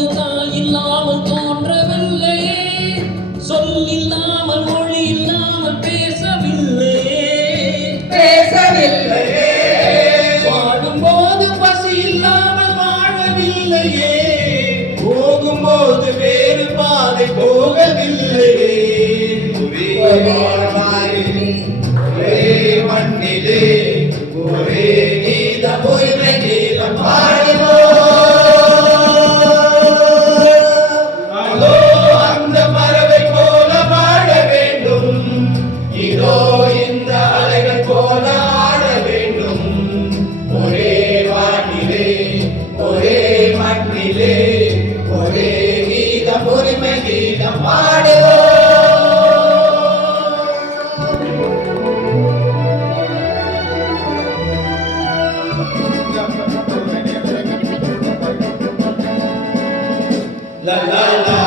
ஒரு கால் இல்லாமல் தோன்றவில்லை. சொல் இல்லாமல் மொழி இல்லாமல் பேசவில்லை. பேசவில்லை. வாழும்போது பசி இல்லாமல் வாழவில்லையே. போகும்போது வேறு பாதை போகவில்லை. la la la.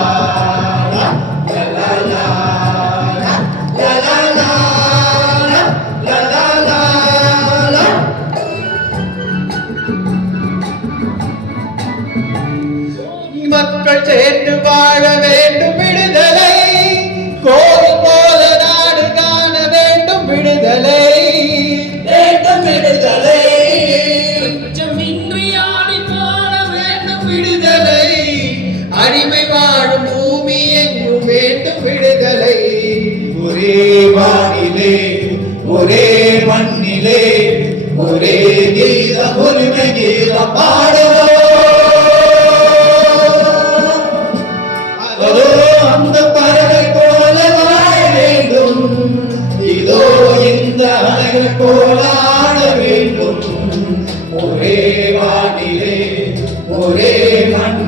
ஒரே மண்ணிலே ஒரே கீதம் உரிமை கீதம் பாடுவோம் அந்த பறவை போல வாழ வேண்டும். இதோ இந்த அழகர் போல ஆட வேண்டும். ஒரே வானிலே ஒரே மண்